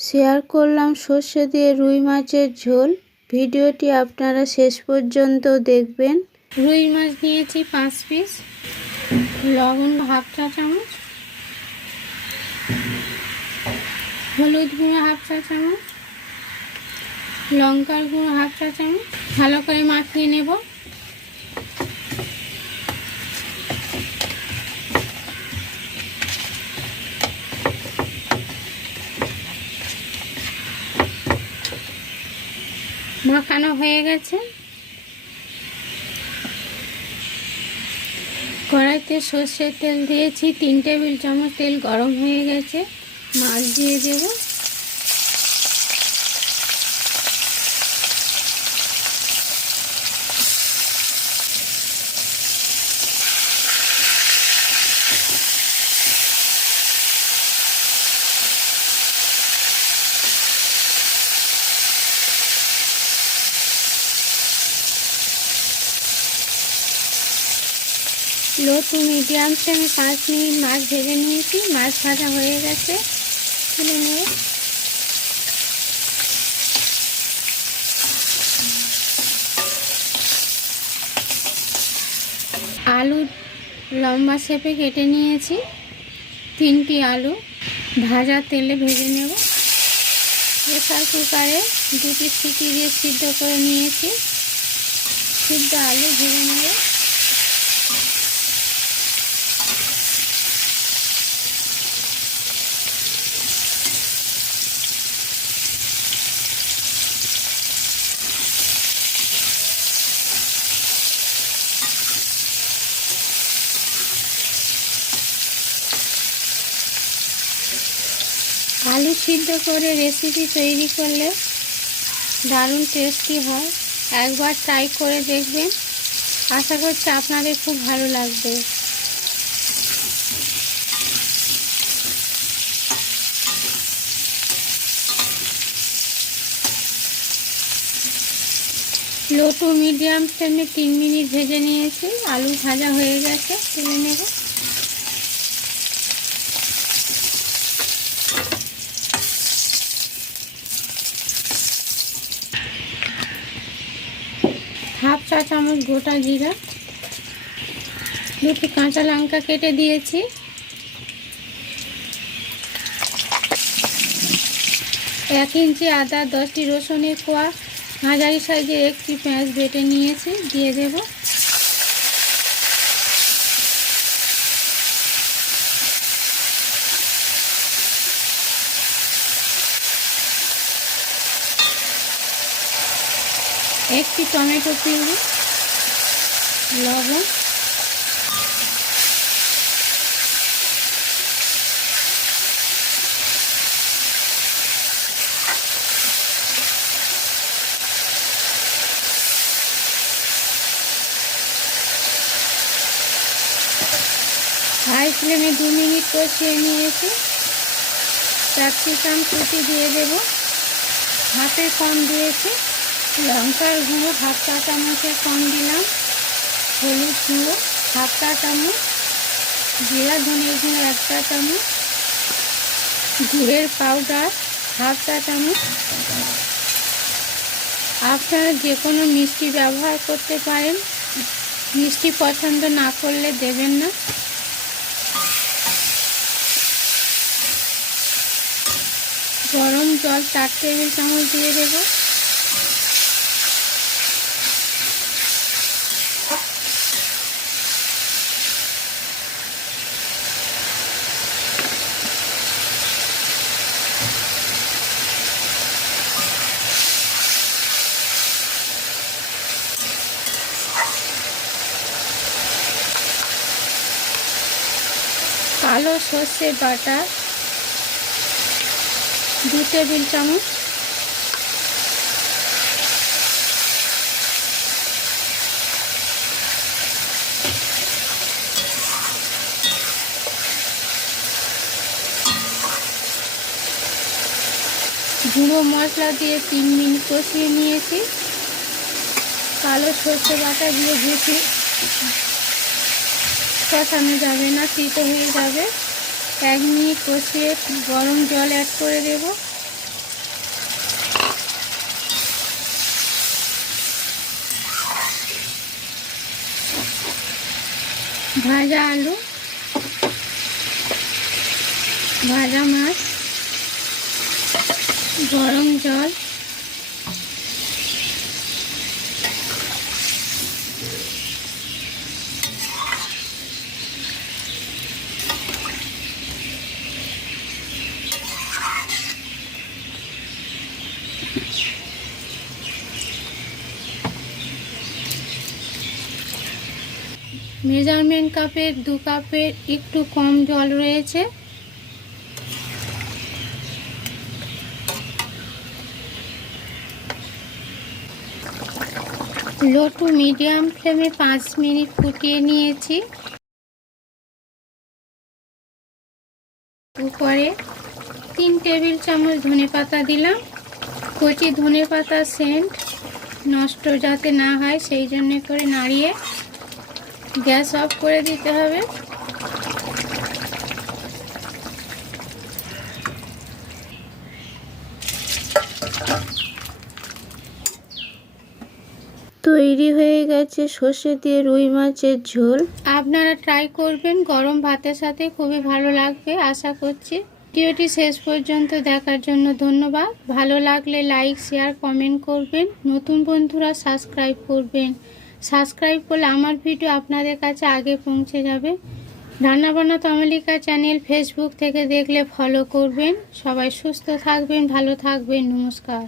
Share করলাম সর্ষে দিয়ে রুই মাছের ঝোল। ভিডিওটি আপনারা শেষ পর্যন্ত দেখবেন। রুই মাছ নিয়েছি পাঁচ পিস। লবণ হাফ চা চামচ। হলুদ গুঁড়ো হাফ চা চামচ। লঙ্কার গুঁড়ো হাফ চা চামচ। ভালো করে মাখিয়ে নেব। মাখানো হয়ে গেছে। কড়াইতে সর্ষের তেল দিয়েছি, তিন টেবিল চামচ তেল গরম হয়ে গেছে, মাছ দিয়ে দেব। লো টু মিডিয়াম আমি পাঁচ মিনিট মাছ ভেজে নিয়েছি। মাছ ভাজা হয়ে গেছে। তুলে নেব আলু লম্বা শেপে কেটে নিয়েছি। তিনটি আলু ভাজা তেলে ভেজে নেব। প্রেসার কুকারে দুটি সিটি দিয়ে সিদ্ধ করে নিয়েছি। সিদ্ধ আলু ভেজে নেব। আলু সিদ্ধ করে রেসিপি তৈরি করলে দারুণ টেস্টি হয়। একবার ট্রাই করে দেখবেন। আশা করছি আপনাদের খুব ভালো লাগবে। লো টু মিডিয়াম ফ্লেমে তিন মিনিট ভেজে নিয়েছি। আলু ভাজা হয়ে গেছে। তুলে নেব হাফ চা চামচ গোটা জিরা, দুটি কাঁচা লঙ্কা কেটে দিয়েছি। এক ইঞ্চি আদা, দশটি রসুনের কোয়া মাঝারি সাইজের একটি পেঁয়াজ বেটে নিয়েছি, দিয়ে দেব। একটি টমেটো পিউরি লবণ, হাই ফ্লেমে দু মিনিট কষিয়ে নিয়েছি। ক্যাপসিকাম কুচি দিয়ে দেব। হাতে কম দিয়েছি। লঙ্কার গুঁড়ো হাফ চা চামচের কম দিলাম। হলুদ গুঁড়ো হাফ চা চামচ, জিরা ধনের গুঁড়ো এক চা চামচ, গুড়ের পাউডার হাফ চা চামচ। আপনারা যে কোনো মিষ্টি ব্যবহার করতে পারেন। মিষ্টি পছন্দ না করলে দেবেন না। গরম জল চার টেবিল চামচ দিয়ে দেব। কালো সর্ষে বাটা, দু টেবিল চামচ। গুঁড়ো মশলা দিয়ে তিন মিনিট কষিয়ে নিয়েছি। কালো সর্ষে বাটা দিয়ে ঘুষি কষানো যাবে না, শীত হয়ে যাবে। এক মিনিট কষিয়ে গরম জল অ্যাড করে দেব। ভাজা আলু, ভাজা মাছ, গরম জল। মেজারমেন্ট কাপের দু কাপের একটু কম জল রয়েছে। লো টু মিডিয়াম ফ্লেমে পাঁচ মিনিট ফুটিয়ে নিয়েছি। উপরে তিন টেবিল চামচ ধনে পাতা দিলাম। কচি ধনে পাতা সেন্ট নষ্ট যাতে না হয়, সেই জন্য করে নাড়িয়ে গ্যাস অফ করে দিতে হবে। তৈরি হয়ে গেছে সর্ষে দিয়ে রুই মাছের ঝোল। আপনারা ট্রাই করবেন গরম ভাতের সাথে খুবই ভালো লাগবে আশা করছি। ভিডিওটি শেষ পর্যন্ত দেখার জন্য ধন্যবাদ। ভালো লাগলে লাইক শেয়ার কমেন্ট করবেন। নতুন বন্ধুরা সাবস্ক্রাইব করবেন। সাবস্ক্রাইব করলে আমার ভিডিও আপনাদের কাছে আগে পৌঁছে যাবে। রান্নাবান্না তমালিকা চ্যানেল ফেসবুক থেকে দেখলে ফলো করবেন। সবাই সুস্থ থাকবেন, ভালো থাকবেন, নমস্কার।